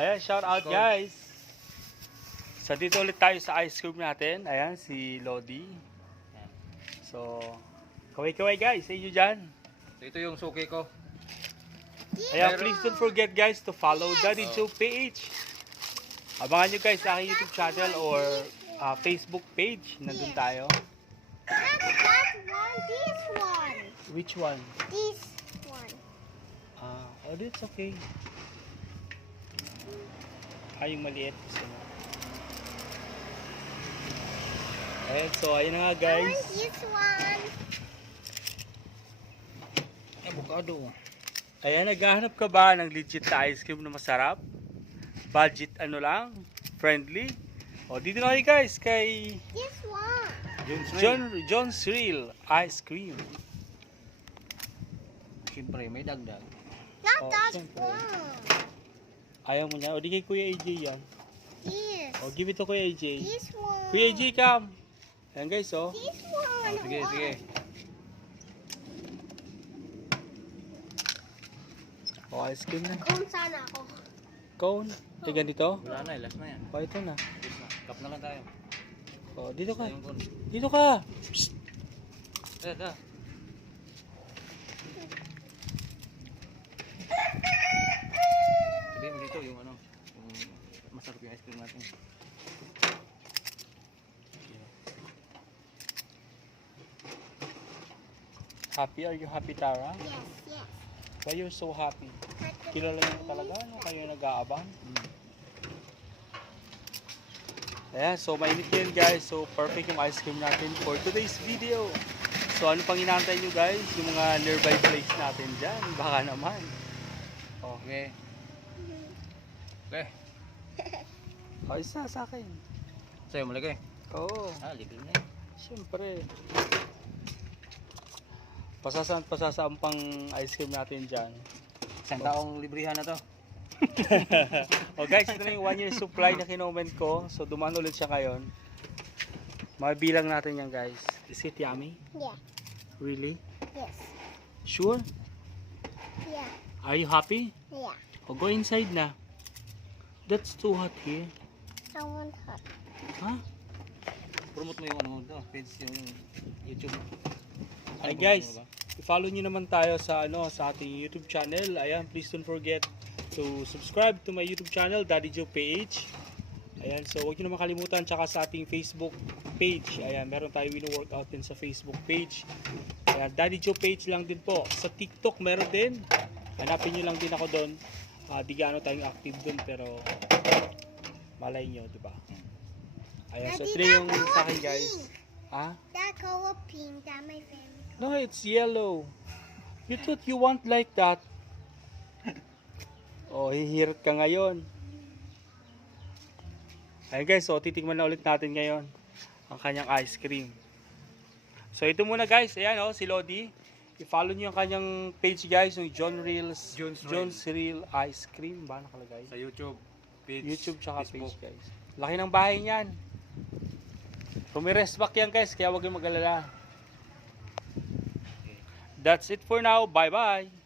Ayan, shout out guys. So dito ulit tayo sa ice cream natin. Ayan, si Lodi. So, kaway kaway guys. Say you dyan. So ito yung suki ko. Dito. Ayan, please don't forget guys to follow Daddy Joe PH. Abangan nyo guys sa aking YouTube channel or uh, Facebook page. Nandun tayo. One. One. Which one? This one. Ah, uh, oh, that's okay yung Ay, maliit kasi nga. so ayun nga guys. I Ay, want this one. Avocado. Ayan, naghahanap ka ba ng legit na ice cream na masarap? Budget ano lang? Friendly? O, oh, dito na kayo guys kay... This one. John, John Cyril Ice Cream. Siyempre, may dagdag. Not oh, that one. Ayaw mo niya. O, di kay Kuya AJ yan. Yes. O, give it to Kuya AJ. This one. Kuya AJ, come. Ayan guys, o. So. This one. Oh, sige, one. sige. O, ice cream na. A cone sana ako. Cone? Ay, e ganito? Wala na, last na yan. O, ito na. na. Cup na lang tayo. O, dito ka. Dito ka. Psst. Ayan, ayan. natin. Okay. Yeah. Happy? Are you happy, Tara? Yes, yes. Why are you so happy? happy. Kilala niyo talaga? Ano na kayo nag-aabang? Mm. Ayan, yeah, so mainit yun guys. So perfect yung ice cream natin for today's video. So ano pang inaantay nyo guys? Yung mga nearby place natin dyan. Baka naman. Oh. Okay. Mm -hmm. Okay. O oh, isa sa akin. Sa'yo malagay? Oo. Oh. Ah, libre na yun. Siyempre. Pasasaan pasasaan pang ice cream natin dyan. Isang taong oh. librihan na to. oh guys, ito na yung one year supply na kinomen ko. So dumaan ulit siya ngayon. Mabilang natin yan guys. Is it yummy? Yeah. Really? Yes. Sure? Yeah. Are you happy? Yeah. O oh, go inside na. That's too hot here someone hot. Huh? Promote mo yung ano daw, page yung YouTube. So, ano Hi guys, follow nyo naman tayo sa ano sa ating YouTube channel. Ayan, please don't forget to subscribe to my YouTube channel, Daddy Joe Page. Ayan, so huwag nyo naman kalimutan tsaka sa ating Facebook page. Ayan, meron tayo win workout din sa Facebook page. Ayan, Daddy Joe page lang din po. Sa TikTok meron din. Hanapin nyo lang din ako doon. Uh, di gaano tayong active doon pero Malay nyo, di ba? Ayan, Daddy, so three yung sa akin, guys. Ha? Ah? That color pink, that my favorite color. No, it's yellow. You thought you want like that? Oh, hihirit ka ngayon. Ayan guys, so titigman na ulit natin ngayon ang kanyang ice cream. So ito muna guys, ayan o, oh, si Lodi. I-follow nyo yung kanyang page guys, yung John Reels, John's, John's Reel. Reel Ice Cream ba nakalagay? Sa YouTube page. YouTube tsaka Facebook. page, guys. Laki ng bahay niyan. Pumirest so, back yan, guys. Kaya huwag yung magalala. Okay. That's it for now. Bye-bye.